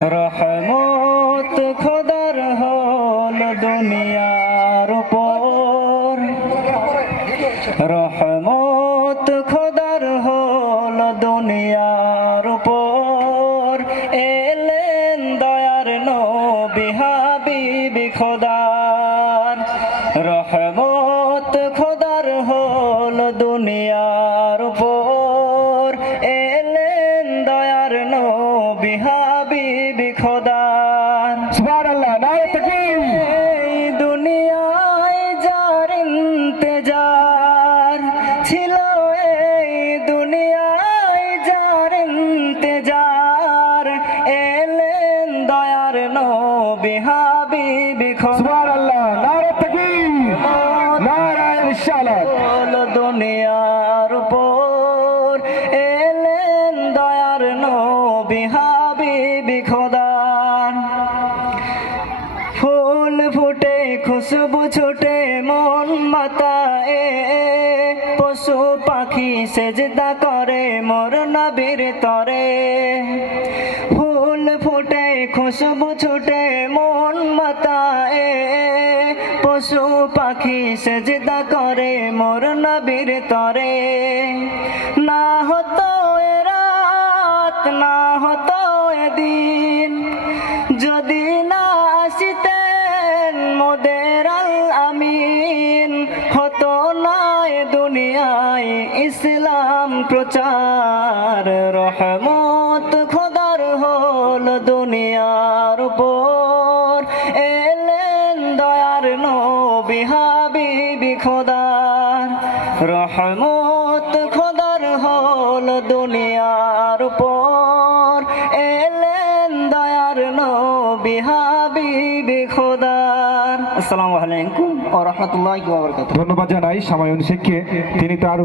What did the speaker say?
রহমত খোদার হল দুনিয়ার উপর, রহমত খোদার হল দুনিয়ার উপর। এলেন দয়ার নবী হাবিবি খোদার, রহমত খোদার হল দুনিয়ার উপর। এলেন দয়ার নবী হাবিবি খোদার। সুবহানাল্লাহ, নারে তাকবীর। এই দুনিয়ায় যার ইন্তেজার ছিল, এই দুনিয়ায় যার ইন্তেজার, এলেন দয়ার নবী হাবিবি খোদার। সুবহানাল্লাহ, নারে তাকবীর, নারে রিসালাত। হলো দুনিয়ার উপর, এলেন দয়ার নবী হাবিবি খোদার। ফুল ফুটে খুশবু ছুটে মন মাতায়ে, পশু পাখি সেজদা করে মোর নবীর তরে। ফুল ফুটে খুশবু ছুটে মন মাতায়ে, পশু পাখি সেজদা করে মোর নবীর তরে। না হতো এ রাত, না হতো এ দিন, যদি না আসিতেন মোদের আল আমিন, হতো না এ দুনিয়ায় ইসলাম প্রচার। রহমত খোদার হল দুনিয়ার উপর, এলেন দয়ার নবী হাবিবি খোদার। রহমত খোদার হল দুনিয়ার উপর, এলেন দয়ার নবী হাবিবি খোদার। আসসালামু আলাইকুম ওয়া রাহমাতুল্লাহি ওয়া বারাকাতুহু। ধন্যবাদ জানাই সামায়ন শেখকে, তিনি তার